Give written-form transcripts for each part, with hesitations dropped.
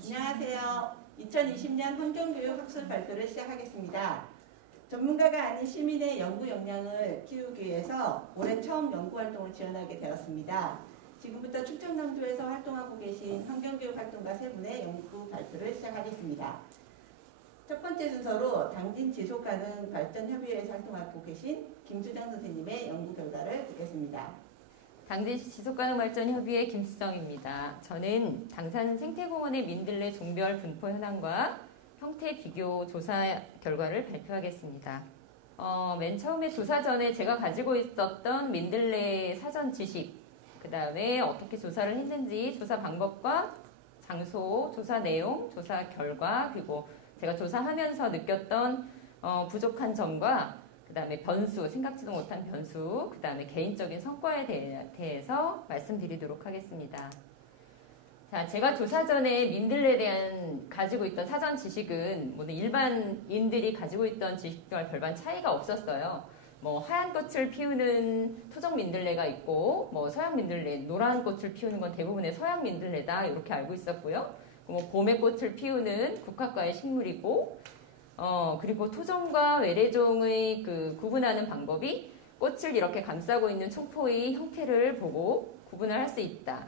안녕하세요. 2020년 환경교육 학술 발표를 시작하겠습니다. 전문가가 아닌 시민의 연구 역량을 키우기 위해서 올해 처음 연구활동을 지원하게 되었습니다. 지금부터 충청남도에서 활동하고 계신 환경교육 활동가 3분의 연구 발표를 시작하겠습니다. 첫 번째 순서로 당진 지속가능 발전협의회에서 활동하고 계신 김수정 선생님의 연구 결과를 듣겠습니다. 당진 지속가능발전협의회 김수정입니다. 저는 당산 생태공원의 민들레 종별 분포 현황과 형태 비교 조사 결과를 발표하겠습니다. 맨 처음에 조사 전에 제가 가지고 있었던 민들레 사전 지식, 그 다음에 어떻게 조사를 했는지 조사 방법과 장소, 조사 내용, 조사 결과, 그리고 제가 조사하면서 느꼈던 부족한 점과 그 다음에 변수, 생각지도 못한 변수, 그 다음에 개인적인 성과에 대해서 말씀드리도록 하겠습니다. 자, 제가 조사 전에 민들레에 대한 가지고 있던 사전 지식은 모든 일반인들이 가지고 있던 지식과 별반 차이가 없었어요. 뭐 하얀 꽃을 피우는 토종 민들레가 있고, 뭐 서양 민들레, 노란 꽃을 피우는 건 대부분의 서양 민들레다 이렇게 알고 있었고요. 뭐 봄에 꽃을 피우는 국화과의 식물이고, 그리고 토종과 외래종의 그 구분하는 방법이 꽃을 이렇게 감싸고 있는 총포의 형태를 보고 구분을 할 수 있다.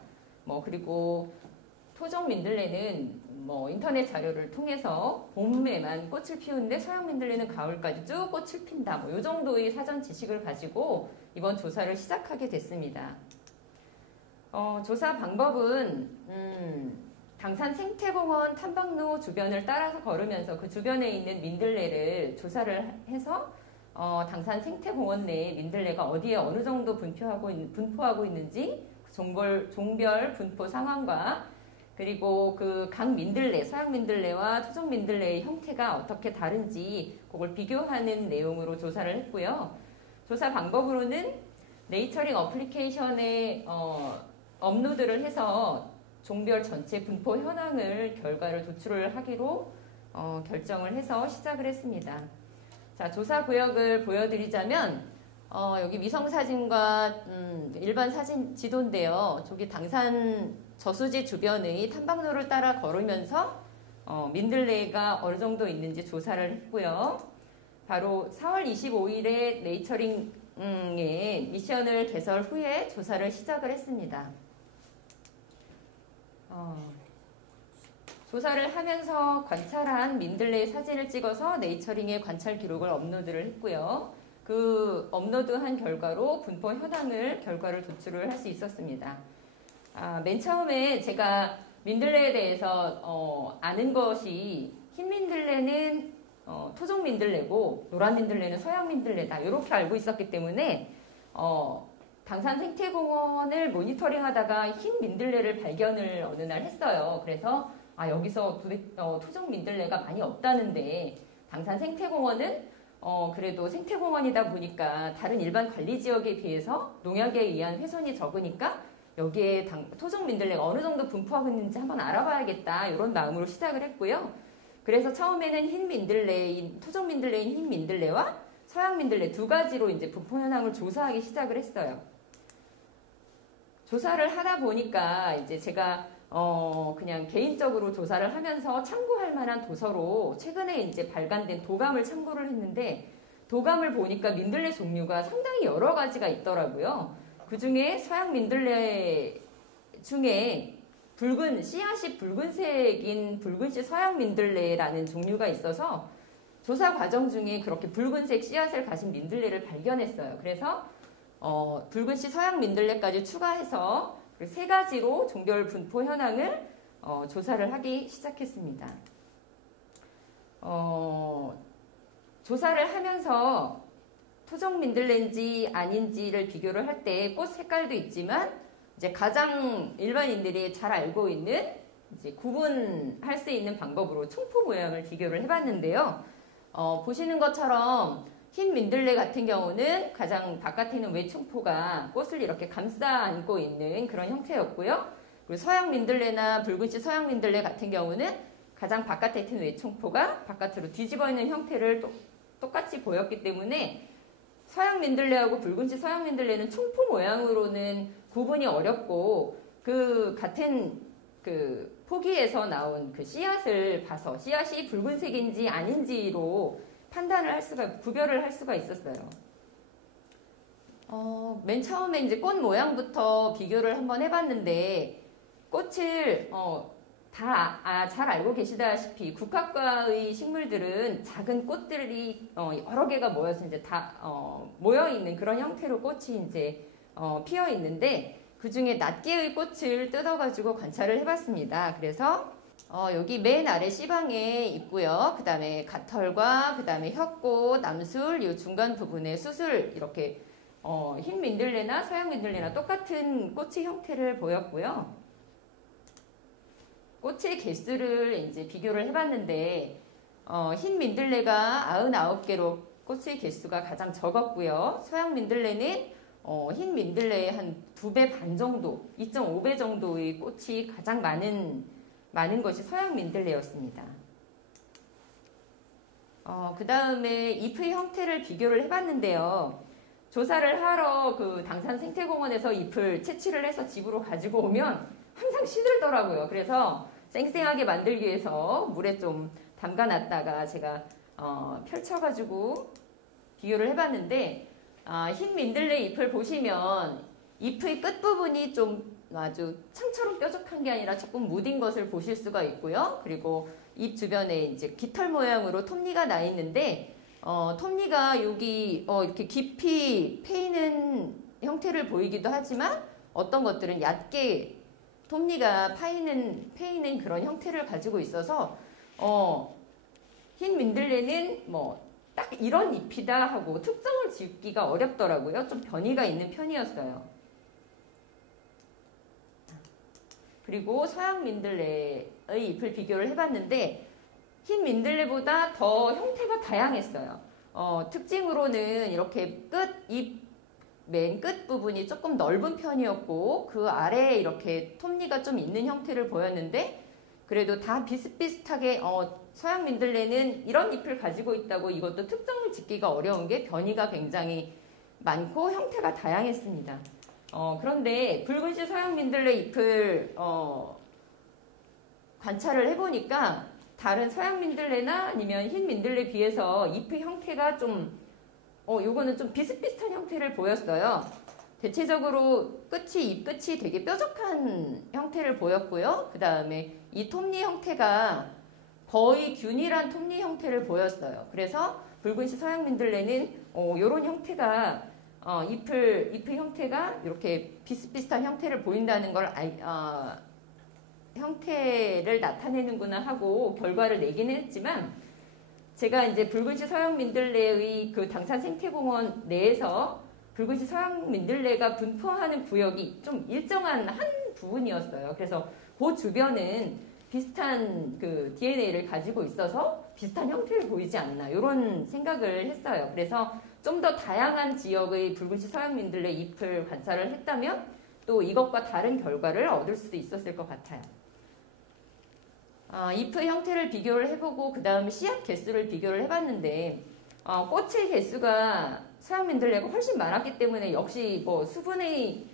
그리고 토종 민들레는 인터넷 자료를 통해서 봄에만 꽃을 피우는데 서양 민들레는 가을까지 쭉 꽃을 핀다. 이 정도의 사전 지식을 가지고 이번 조사를 시작하게 됐습니다. 조사 방법은, 당산 생태공원 탐방로 주변을 따라서 걸으면서 그 주변에 있는 민들레를 조사를 해서 당산 생태공원 내에 민들레가 어디에 어느 정도 분포하고 있는지 종별 분포 상황과 그리고 그 각 민들레, 서양 민들레와 토종 민들레의 형태가 어떻게 다른지 그걸 비교하는 내용으로 조사를 했고요. 조사 방법으로는 네이처링 어플리케이션에 업로드를 해서 종별 전체 분포 현황을 결과를 도출을 하기로 결정을 해서 시작을 했습니다. 자, 조사 구역을 보여드리자면 여기 위성사진과 일반 사진 지도인데요. 저기 당산 저수지 주변의 탐방로를 따라 걸으면서 민들레가 어느 정도 있는지 조사를 했고요. 바로 4월 25일에 네이처링의 미션을 개설 후에 조사를 시작을 했습니다. 조사를 하면서 관찰한 민들레의 사진을 찍어서 네이처링에 관찰 기록을 업로드를 했고요. 그 업로드한 결과로 분포 현황을 결과를 도출을 할 수 있었습니다. 맨 처음에 제가 민들레에 대해서 아는 것이 흰 민들레는 토종 민들레고 노란 민들레는 서양 민들레다 이렇게 알고 있었기 때문에 당산 생태공원을 모니터링 하다가 흰 민들레를 발견을 어느 날 했어요. 그래서 여기서 토종 민들레가 많이 없다는데 당산 생태공원은 그래도 생태공원이다 보니까 다른 일반 관리지역에 비해서 농약에 의한 훼손이 적으니까 여기에 토종 민들레가 어느 정도 분포하고 있는지 한번 알아봐야겠다 이런 마음으로 시작을 했고요. 그래서 처음에는 토종 민들레인 흰 민들레와 서양 민들레 두 가지로 이제 분포 현황을 조사하기 시작을 했어요. 조사를 하다 보니까 이제 제가 그냥 개인적으로 조사를 하면서 참고할 만한 도서로 최근에 이제 발간된 도감을 참고를 했는데 도감을 보니까 민들레 종류가 상당히 여러 가지가 있더라고요. 그 중에 서양 민들레 중에 씨앗이 붉은색인 붉은씨 서양 민들레라는 종류가 있어서 조사 과정 중에 그렇게 붉은색 씨앗을 가진 민들레를 발견했어요. 그래서 붉은씨 서양 민들레까지 추가해서 세 가지로 종별 분포 현황을 조사를 하기 시작했습니다. 조사를 하면서 토종 민들레인지 아닌지를 비교를 할 때 꽃 색깔도 있지만 이제 가장 일반인들이 잘 알고 있는 이제 구분할 수 있는 방법으로 총포 모양을 비교를 해봤는데요. 보시는 것처럼 흰 민들레 같은 경우는 가장 바깥에 있는 외총포가 꽃을 이렇게 감싸 안고 있는 그런 형태였고요. 그리고 서양 민들레나 붉은씨 서양 민들레 같은 경우는 가장 바깥에 있는 외총포가 바깥으로 뒤집어 있는 형태를 똑같이 보였기 때문에 서양 민들레하고 붉은씨 서양 민들레는 총포 모양으로는 구분이 어렵고 그 같은 그 포기에서 나온 그 씨앗을 봐서 씨앗이 붉은색인지 아닌지로 구별을 할 수가 있었어요. 맨 처음에 이제 꽃 모양부터 비교를 한번 해봤는데 꽃을 잘 알고 계시다시피 국화과의 식물들은 작은 꽃들이 여러 개가 모여서 이제 다 모여 있는 그런 형태로 꽃이 이제 피어 있는데 그 중에 낱개의 꽃을 뜯어가지고 관찰을 해봤습니다. 그래서 여기 맨 아래 C방에 있고요. 그 다음에 가털과 그 다음에 혓꽃, 남술, 이 중간 부분에 수술 이렇게 흰 민들레나 서양 민들레나 똑같은 꽃의 형태를 보였고요. 꽃의 개수를 이제 비교를 해봤는데 흰 민들레가 99개로 꽃의 개수가 가장 적었고요. 서양 민들레는 흰 민들레의 한 2배 반 정도, 2.5배 정도의 꽃이 가장 많은 것이 서양 민들레였습니다. 그 다음에 잎의 형태를 비교를 해봤는데요. 조사를 하러 그 당산 생태공원에서 잎을 채취를 해서 집으로 가지고 오면 항상 시들더라고요. 그래서 쌩쌩하게 만들기 위해서 물에 좀 담가놨다가 제가 펼쳐가지고 비교를 해봤는데 흰 민들레 잎을 보시면 잎의 끝부분이 좀 아주 창처럼 뾰족한 게 아니라 조금 무딘 것을 보실 수가 있고요. 그리고 잎 주변에 이제 깃털 모양으로 톱니가 나 있는데 톱니가 여기 이렇게 깊이 패이는 형태를 보이기도 하지만 어떤 것들은 얕게 톱니가 패이는 그런 형태를 가지고 있어서 흰 민들레는 딱 이런 잎이다 하고 특정을 짓기가 어렵더라고요. 좀 변이가 있는 편이었어요. 그리고 서양 민들레의 잎을 비교를 해봤는데 흰 민들레보다 더 형태가 다양했어요. 특징으로는 이렇게 맨 끝 부분이 조금 넓은 편이었고 그 아래에 이렇게 톱니가 좀 있는 형태를 보였는데 그래도 다 비슷비슷하게 서양 민들레는 이런 잎을 가지고 있다고 이것도 특정을 짓기가 어려운 게 변이가 굉장히 많고 형태가 다양했습니다. 그런데 붉은씨 서양 민들레 잎을 관찰을 해보니까 다른 서양 민들레나 아니면 흰 민들레에 비해서 잎의 형태가 요거는 좀 비슷비슷한 형태를 보였어요. 대체적으로 잎 끝이 되게 뾰족한 형태를 보였고요. 그 다음에 이 톱니 형태가 거의 균일한 톱니 형태를 보였어요. 그래서 붉은씨 서양 민들레는 요런 형태가 잎의 형태가 이렇게 비슷비슷한 형태를 보인다는 걸 형태를 나타내는구나 하고 결과를 내기는 했지만 제가 이제 붉은씨 서양 민들레의 그 당산 생태공원 내에서 붉은씨 서양 민들레가 분포하는 구역이 좀 일정한 한 부분이었어요. 그래서 그 주변은 비슷한 그 DNA를 가지고 있어서 비슷한 형태를 보이지 않나 이런 생각을 했어요. 그래서 좀 더 다양한 지역의 붉은씨 서양 민들레 잎을 관찰을 했다면 또 이것과 다른 결과를 얻을 수도 있었을 것 같아요. 잎의 형태를 비교를 해보고 그 다음에 씨앗 개수를 비교를 해봤는데 꽃의 개수가 서양 민들레가 훨씬 많았기 때문에 역시 수분의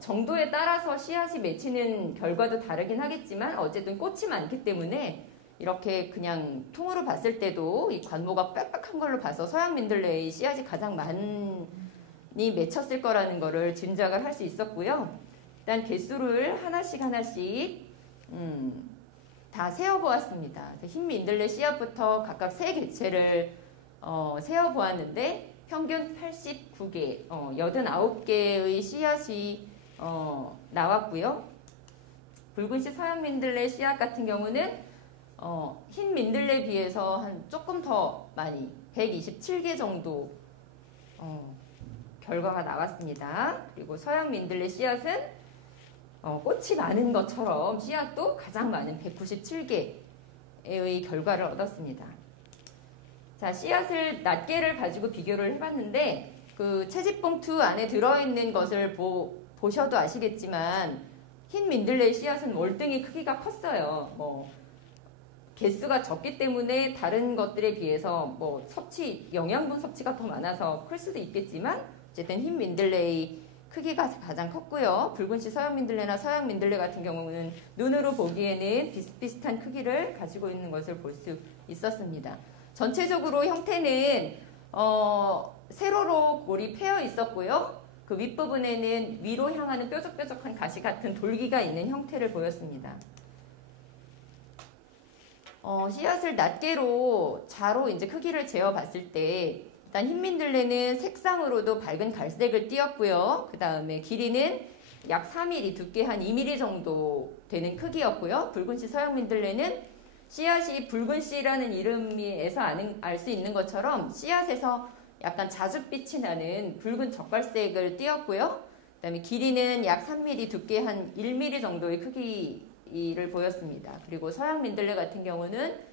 정도에 따라서 씨앗이 맺히는 결과도 다르긴 하겠지만 어쨌든 꽃이 많기 때문에 이렇게 그냥 통으로 봤을 때도 이 관모가 빽빽한 걸로 봐서 서양 민들레의 씨앗이 가장 많이 맺혔을 거라는 거를 짐작을 할 수 있었고요. 일단 개수를 하나씩 다 세어보았습니다. 흰 민들레 씨앗부터 각각 3개체를 세어보았는데 평균 89개, 89개의 씨앗이 나왔고요. 붉은씨 서양 민들레 씨앗 같은 경우는 흰 민들레에 비해서 조금 더 많이 127개 정도 결과가 나왔습니다. 그리고 서양 민들레 씨앗은 꽃이 많은 것처럼 씨앗도 가장 많은 197개의 결과를 얻었습니다. 자, 씨앗을 낱개를 가지고 비교를 해봤는데 그 채집봉투 안에 들어있는 것을 보셔도 아시겠지만 흰 민들레 씨앗은 월등히 크기가 컸어요. 개수가 적기 때문에 다른 것들에 비해서 영양분 섭취가 더 많아서 클 수도 있겠지만 어쨌든 흰 민들레의 크기가 가장 컸고요. 붉은씨 서양 민들레나 서양 민들레 같은 경우는 눈으로 보기에는 비슷비슷한 크기를 가지고 있는 것을 볼 수 있었습니다. 전체적으로 형태는 세로로 골이 패여 있었고요. 그 윗부분에는 위로 향하는 뾰족뾰족한 가시 같은 돌기가 있는 형태를 보였습니다. 씨앗을 낱개로 자로 이제 크기를 재어 봤을 때 일단 흰 민들레는 색상으로도 밝은 갈색을 띄었고요. 그 다음에 길이는 약 4mm, 두께 한 2mm 정도 되는 크기였고요. 붉은씨 서양 민들레는 씨앗이 붉은씨라는 이름에서 알 수 있는 것처럼 씨앗에서 약간 자줏빛이 나는 붉은 젓갈색을 띄었고요. 그 다음에 길이는 약 3mm, 두께 한 1mm 정도의 크기를 보였습니다. 그리고 서양 민들레 같은 경우는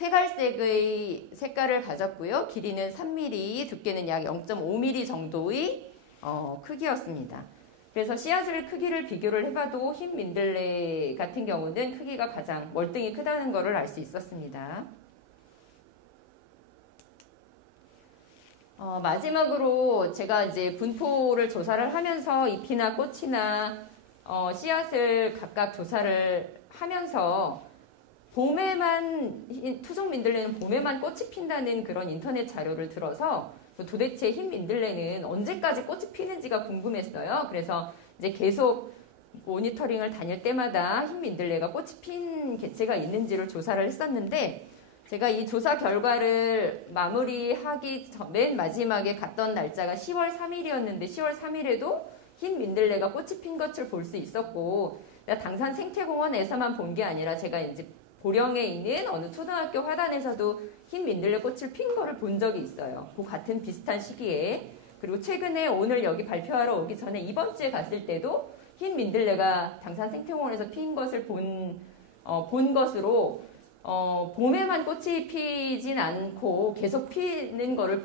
회갈색의 색깔을 가졌고요. 길이는 3mm, 두께는 약 0.5mm 정도의 크기였습니다. 그래서 씨앗을 크기를 비교를 해봐도 흰 민들레 같은 경우는 크기가 가장 월등히 크다는 것을 알 수 있었습니다. 마지막으로 제가 이제 분포를 조사를 하면서 잎이나 꽃이나 씨앗을 각각 조사를 하면서 봄에만 토종 민들레는 봄에만 꽃이 핀다는 그런 인터넷 자료를 들어서 도대체 흰 민들레는 언제까지 꽃이 피는지가 궁금했어요. 그래서 이제 계속 모니터링을 다닐 때마다 흰 민들레가 꽃이 핀 개체가 있는지를 조사를 했었는데 제가 이 조사 결과를 마무리하기 맨 마지막에 갔던 날짜가 10월 3일이었는데 10월 3일에도 흰 민들레가 꽃이 핀 것을 볼 수 있었고 당산 생태공원에서만 본 게 아니라 제가 이제 보령에 있는 어느 초등학교 화단에서도 흰 민들레 꽃을 핀 거를 본 적이 있어요. 그 같은 비슷한 시기에. 그리고 최근에 오늘 여기 발표하러 오기 전에 이번 주에 갔을 때도 흰 민들레가 당산 생태공원에서 핀 것을 본 것으로 봄에만 꽃이 피진 않고 계속 피는 거를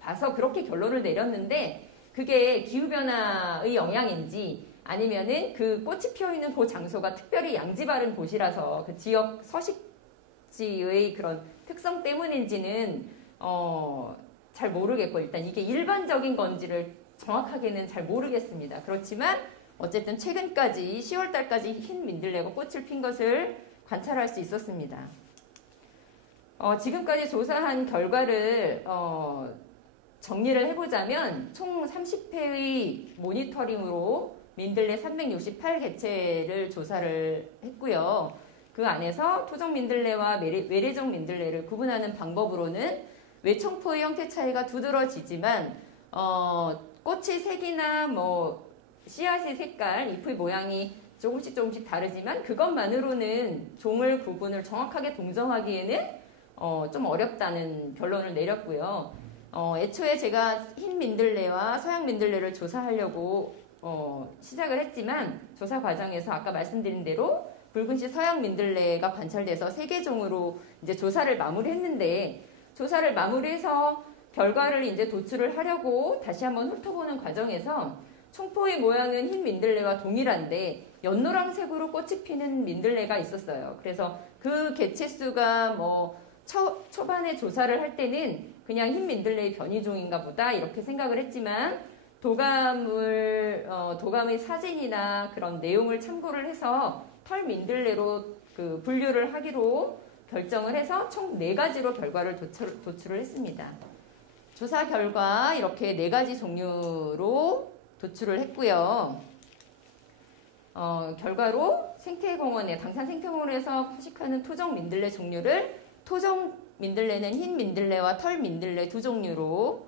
봐서 그렇게 결론을 내렸는데 그게 기후변화의 영향인지 아니면은 그 꽃이 피어있는 그 장소가 특별히 양지 바른 곳이라서 그 지역 서식지의 그런 특성 때문인지는 잘 모르겠고 일단 이게 일반적인 건지를 정확하게는 잘 모르겠습니다. 그렇지만 어쨌든 최근까지 10월달까지 흰 민들레가 꽃을 핀 것을 관찰할 수 있었습니다. 지금까지 조사한 결과를 정리를 해보자면 총 30회의 모니터링으로 민들레 368개체를 조사를 했고요. 그 안에서 토종 민들레와 외래종 민들레를 구분하는 방법으로는 외청포의 형태 차이가 두드러지지만 꽃의 색이나 씨앗의 색깔, 잎의 모양이 조금씩 다르지만 그것만으로는 종을 구분을 정확하게 동정하기에는 좀 어렵다는 결론을 내렸고요. 애초에 제가 흰 민들레와 서양 민들레를 조사하려고 시작을 했지만 조사 과정에서 아까 말씀드린 대로 붉은씨 서양 민들레가 관찰돼서 3개 종으로 이제 조사를 마무리했는데 조사를 마무리해서 결과를 이제 도출을 하려고 다시 한번 훑어보는 과정에서 총포의 모양은 흰 민들레와 동일한데 연노랑색으로 꽃이 피는 민들레가 있었어요. 그래서 그 개체 수가 초반에 조사를 할 때는 그냥 흰 민들레의 변이종인가 보다 이렇게 생각을 했지만 도감의 사진이나 그런 내용을 참고를 해서 털 민들레로 그 분류를 하기로 결정을 해서 총 4가지로 결과를 도출을 했습니다. 조사 결과 이렇게 4가지 종류로 도출을 했고요. 결과로 당산 생태공원에서 포식하는 토종 민들레 종류를 토종 민들레는 흰 민들레와 털 민들레 2종류로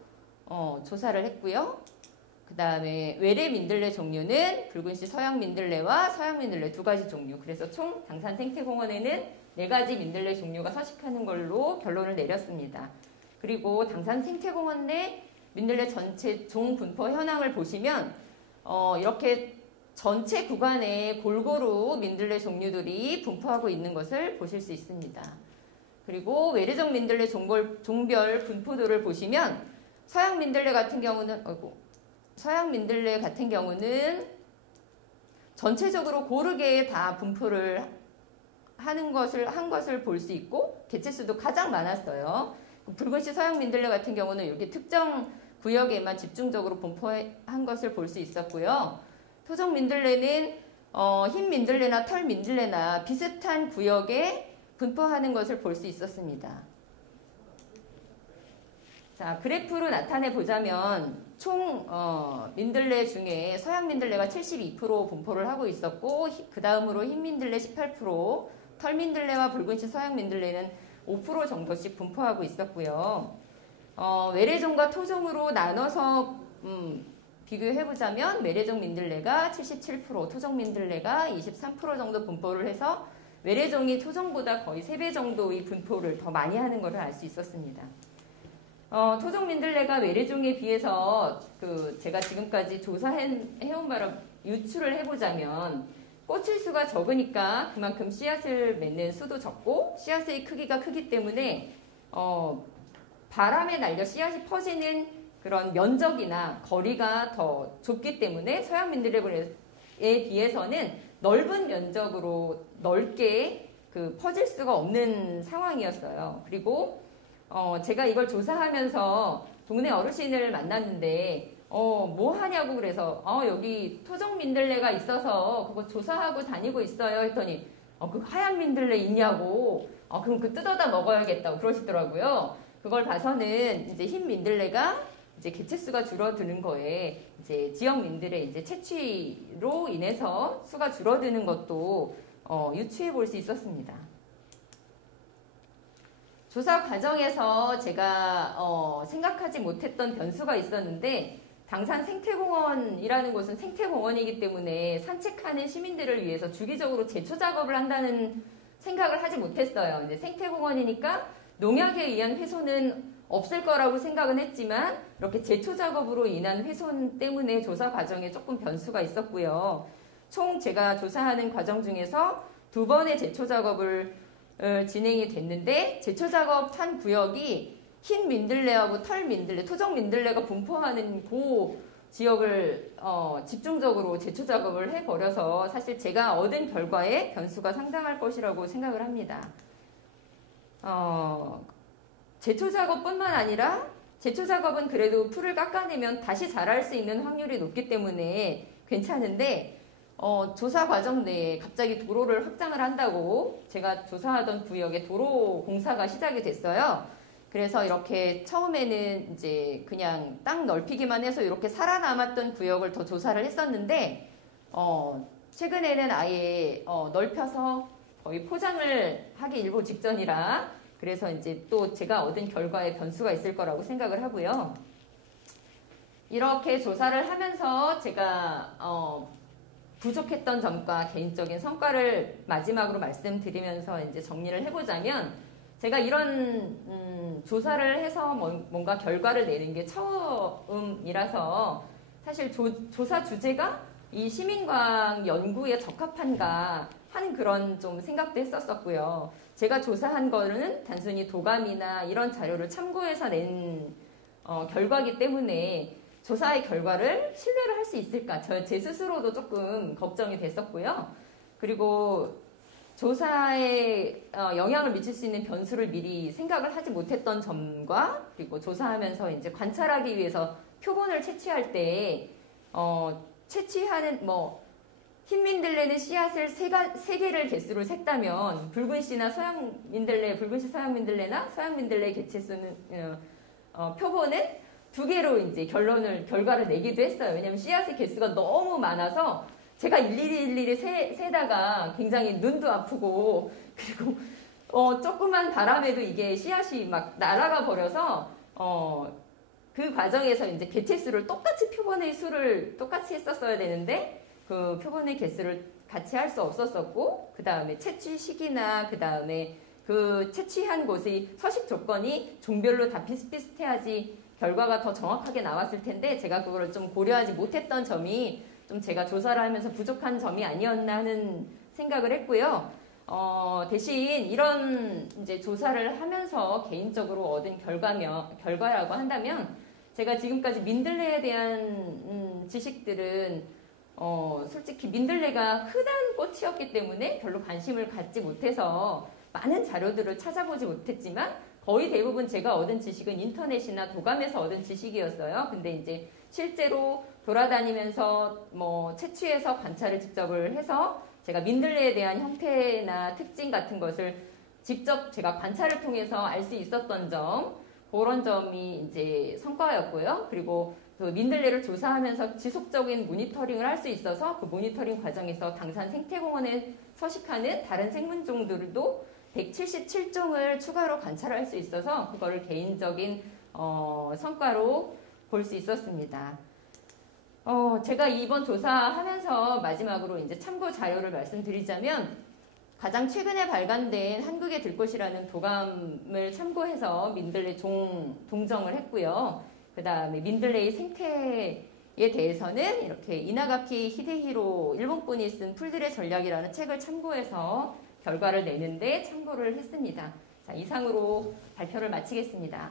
조사를 했고요. 그 다음에 외래 민들레 종류는 붉은씨 서양 민들레와 서양 민들레 2가지 종류. 그래서 총 당산 생태공원에는 4가지 민들레 종류가 서식하는 걸로 결론을 내렸습니다. 그리고 당산 생태공원 내 민들레 전체 종 분포 현황을 보시면 이렇게 전체 구간에 골고루 민들레 종류들이 분포하고 있는 것을 보실 수 있습니다. 그리고 외래종 민들레 종별 분포도를 보시면 서양 민들레 같은 경우는 전체적으로 고르게 다 분포를 한 것을 볼 수 있고 개체수도 가장 많았어요. 붉은씨 서양 민들레 같은 경우는 이렇게 특정 구역에만 집중적으로 분포한 것을 볼 수 있었고요. 토종 민들레는 흰 민들레나 털 민들레나 비슷한 구역에 분포하는 것을 볼 수 있었습니다. 자, 그래프로 나타내 보자면 총 민들레 중에 서양 민들레가 72% 분포를 하고 있었고 그 다음으로 흰 민들레 18%, 털 민들레와 붉은시 서양 민들레는 5% 정도씩 분포하고 있었고요. 외래종과 토종으로 나눠서 비교해보자면 외래종 민들레가 77%, 토종 민들레가 23% 정도 분포를 해서 외래종이 토종보다 거의 3배 정도의 분포를 더 많이 하는 것을 알 수 있었습니다. 토종 민들레가 외래종에 비해서 제가 지금까지 조사해온 바로 유추를 해보자면 꽂힐 수가 적으니까 그만큼 씨앗을 맺는 수도 적고 씨앗의 크기가 크기 때문에 바람에 날려 씨앗이 퍼지는 그런 면적이나 거리가 더 좁기 때문에 서양 민들레에 비해서는 넓은 면적으로 넓게 퍼질 수가 없는 상황이었어요. 그리고 제가 이걸 조사하면서 동네 어르신을 만났는데 뭐 하냐고 그래서 여기 토종 민들레가 있어서 그거 조사하고 다니고 있어요 했더니 그 하얀 민들레 있냐고 그럼 뜯어다 먹어야겠다고 그러시더라고요. 그걸 봐서는 이제 흰 민들레가 이제 개체수가 줄어드는 거에 이제 지역 민들레 이제 채취로 인해서 수가 줄어드는 것도 유추해 볼 수 있었습니다. 조사 과정에서 제가 생각하지 못했던 변수가 있었는데 당산 생태공원이라는 곳은 생태공원이기 때문에 산책하는 시민들을 위해서 주기적으로 제초 작업을 한다는 생각을 하지 못했어요. 이제 생태공원이니까 농약에 의한 훼손은 없을 거라고 생각은 했지만 이렇게 제초 작업으로 인한 훼손 때문에 조사 과정에 조금 변수가 있었고요. 총 제가 조사하는 과정 중에서 2번의 제초 작업을 진행이 됐는데 제초 작업한 구역이 흰 민들레하고 털 민들레, 토종 민들레가 분포하는 그 지역을 집중적으로 제초 작업을 해버려서 사실 제가 얻은 결과에 변수가 상당할 것이라고 생각을 합니다. 제초 작업뿐만 아니라 제초 작업은 그래도 풀을 깎아내면 다시 자랄 수 있는 확률이 높기 때문에 괜찮은데 조사 과정 내에 갑자기 도로를 확장을 한다고 제가 조사하던 구역에 도로 공사가 시작이 됐어요. 그래서 이렇게 처음에는 이제 그냥 땅 넓히기만 해서 이렇게 살아남았던 구역을 더 조사를 했었는데 최근에는 아예 넓혀서 거의 포장을 하기 일보 직전이라 그래서 이제 또 제가 얻은 결과에 변수가 있을 거라고 생각을 하고요. 이렇게 조사를 하면서 제가 부족했던 점과 개인적인 성과를 마지막으로 말씀드리면서 이제 정리를 해보자면 제가 이런 조사를 해서 뭔가 결과를 내는 게 처음이라서 사실 조사 주제가 이 시민과학 연구에 적합한가 하는 그런 좀 생각도 했었었고요. 제가 조사한 거는 단순히 도감이나 이런 자료를 참고해서 낸 결과이기 때문에 조사의 결과를 신뢰를 할 수 있을까? 제 스스로도 조금 걱정이 됐었고요. 그리고 조사에 영향을 미칠 수 있는 변수를 미리 생각을 하지 못했던 점과 그리고 조사하면서 이제 관찰하기 위해서 표본을 채취할 때 채취하는 흰민들레는 씨앗을 3개를 개수를 샜다면 붉은씨나 서양민들레, 붉은씨 서양민들레나 서양민들레의 개체수는 표본은 2개로 이제 결과를 내기도 했어요. 왜냐면 씨앗의 개수가 너무 많아서 제가 일일이 세다가 굉장히 눈도 아프고 그리고 조그만 바람에도 이게 씨앗이 막 날아가 버려서 그 과정에서 이제 개체수를 똑같이 표본의 수를 똑같이 했었어야 되는데 그 표본의 개수를 같이 할 수 없었었고 그 다음에 채취 시기나 그 다음에 그 채취한 곳의 서식 조건이 종별로 다 비슷비슷해야지 결과가 더 정확하게 나왔을 텐데 제가 그거를 좀 고려하지 못했던 점이 좀 제가 조사를 하면서 부족한 점이 아니었나 하는 생각을 했고요. 대신 이런 이제 조사를 하면서 개인적으로 얻은 결과라고 한다면 제가 지금까지 민들레에 대한 지식들은 솔직히 민들레가 흔한 꽃이었기 때문에 별로 관심을 갖지 못해서 많은 자료들을 찾아보지 못했지만 거의 대부분 제가 얻은 지식은 인터넷이나 도감에서 얻은 지식이었어요. 근데 이제 실제로 돌아다니면서 뭐 채취해서 관찰을 직접을 해서 제가 민들레에 대한 형태나 특징 같은 것을 직접 제가 관찰을 통해서 알 수 있었던 점, 그런 점이 이제 성과였고요. 그리고 그 민들레를 조사하면서 지속적인 모니터링을 할 수 있어서 그 모니터링 과정에서 당산 생태공원에 서식하는 다른 생물종들도 177종을 추가로 관찰할 수 있어서 그거를 개인적인 성과로 볼 수 있었습니다. 제가 이번 조사하면서 마지막으로 이제 참고 자료를 말씀드리자면 가장 최근에 발간된 한국의 들꽃이라는 도감을 참고해서 민들레 동정을 했고요. 그 다음에 민들레의 생태에 대해서는 이렇게 이나가키 히데히로 일본분이 쓴 풀들의 전략이라는 책을 참고해서 결과를 내는데 참고를 했습니다. 자, 이상으로 발표를 마치겠습니다.